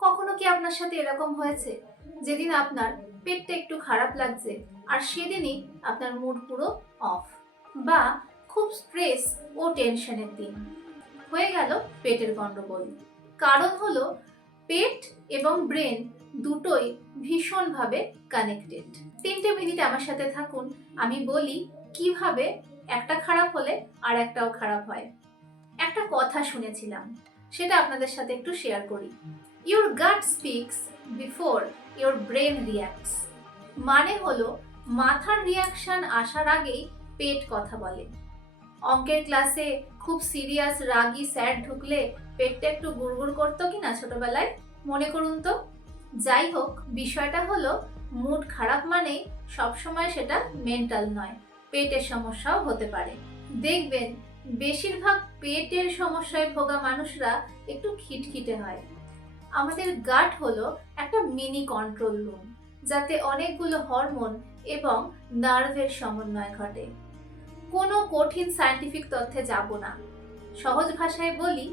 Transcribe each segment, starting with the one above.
কখনো কি আপনার সাথে এরকম হয়েছে যেদিন আপনার পেটটা একটু খারাপ লাগছে আর সেদিনই আপনার মুড পুরো অফ, বা খুব স্ট্রেস ও টেনশনের দিন হয়ে গেল পেটের গন্ডগোল? কারণ হলো পেট এবং ব্রেন দুটোই ভীষণভাবে কানেক্টেড। 3 মিনিট আমার সাথে থাকুন, আমি বলি কিভাবে একটা খারাপ হলে আর একটাও খারাপ হয়। একটা কথা শুনেছিলাম, সেটা আপনাদের সাথে একটু শেয়ার করি। Your gut speaks before your brain reacts. মানে হলো মাথার রিয়াকশন আসার আগেই পেট কথা বলে। অঙ্কের ক্লাসে খুব সিরিয়াস রাগী স্যার ঢুকলে পেটটা একটু গুড়গুড় করতো কিনা ছোটবেলায়, মনে করুন তো। যাই হোক, বিষয়টা হলো মুড খারাপ মানেই সবসময় সেটা মেন্টাল নয়, পেটের সমস্যাও হতে পারে। দেখবেন বেশিরভাগ পেটের সমস্যায় ভোগা মানুষরা একটু খিটখিটে হয়। আমাদের গাট হলো একটা মিনি কন্ট্রোল রুম, যাতে অনেকগুলো হরমোন এবং নার্ভের সমন্বয় ঘটে। কোনো কঠিন সায়েন্টিফিক তথ্যে যাব না, সহজ ভাষায় বলি,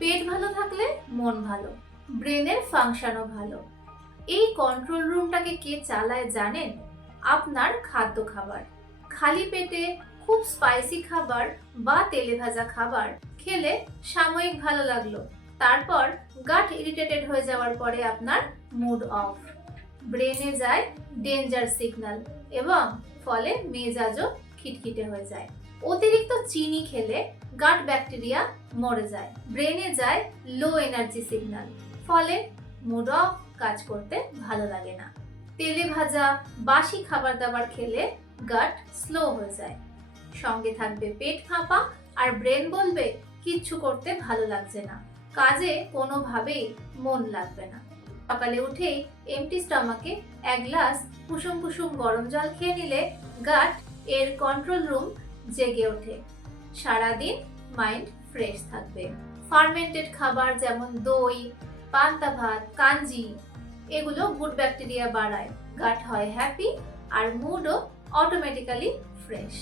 পেট ভালো থাকলে মন ভালো, ব্রেনের ফাংশনও ভালো। এই কন্ট্রোল রুমটাকে কে চালায় জানেন? আপনার খাদ্য খাবার। খালি পেটে খুব স্পাইসি খাবার বা তেলে ভাজা খাবার খেলে সাময়িক ভালো লাগলো, তারপর গাট ইরিটেটেড হয়ে যাওয়ার পরে আপনার মুড অফ, ব্রেনে যায় ডেঞ্জার সিগন্যাল এবং ফলে মেজাজও খিটখিটে হয়ে যায়। অতিরিক্ত চিনি খেলে গাট ব্যাকটেরিয়া মরে যায়, ব্রেনে যায় লো এনার্জি সিগন্যাল, ফলে মুড অফ, কাজ করতে ভালো লাগে না। তেলে ভাজা বাসি খাবার দাবার খেলে গাট স্লো হয়ে যায়, সঙ্গে থাকবে পেট ফাঁপা আর ব্রেন বলবে কিচ্ছু করতে ভালো লাগছে না, কাজে কোনোভাবেই মন লাগবে না। সকালে উঠেই এমটি স্টমাকে 1 গ্লাস কুসুম কুসুম গরম জল খেয়ে নিলে গাট এর কন্ট্রোল রুম জেগে ওঠে, সারাদিন মাইন্ড ফ্রেশ থাকবে। ফার্মেন্টেড খাবার যেমন দই, পান্তা ভাত, কাঞ্জি, এগুলো গুড ব্যাকটেরিয়া বাড়ায়, গাট হয় হ্যাপি আর মুডও অটোমেটিক্যালি ফ্রেশ।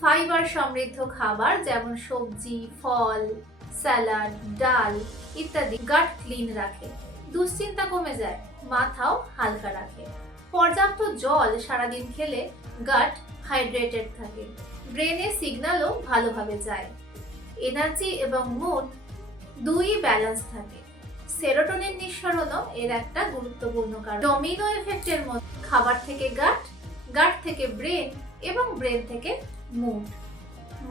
ফাইবার সমৃদ্ধ খাবার যেমন সবজি, ফল, স্যালাড, ডাল ইত্যাদি গাট ক্লিন রাখে, দুশ্চিন্তা কমে যায়, মাথাও হালকা রাখে। পর্যাপ্ত জল সারাদিন খেলে গাট হাইড্রেটেড থাকে, ব্রেনে সিগন্যালও ভালোভাবে যায়, এনার্জি এবং মুড দুই ব্যালেন্স থাকে। সেরোটোনিন নিঃসরণও এর একটা গুরুত্বপূর্ণ কারণ। ডমিনো এফেক্টের মতো খাবার থেকে গাট, গাট থেকে ব্রেন এবং ব্রেন থেকে মুড।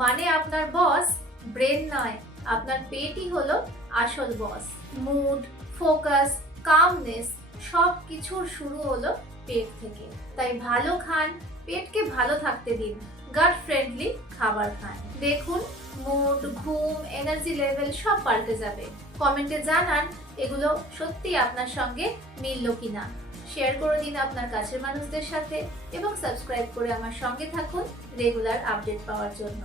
মানে আপনার বস ব্রেন নয়, আপনার পেটই হলো আসল বস। মুড, ফোকাস, কামনেস সব কিছুর শুরু হলো পেট থেকে। তাই ভালো খান, পেটকে ভালো থাকতে দিন, গাট ফ্রেন্ডলি খাবার খান। দেখুন মুড, ঘুম, এনার্জি লেভেল সব পাল্টে যাবে। কমেন্টে জানান এগুলো সত্যি আপনার সঙ্গে মিললো কিনা। শেয়ার করে দিন আপনার কাছের মানুষদের সাথে এবং সাবস্ক্রাইব করে আমার সঙ্গে থাকুন রেগুলার আপডেট পাওয়ার জন্য।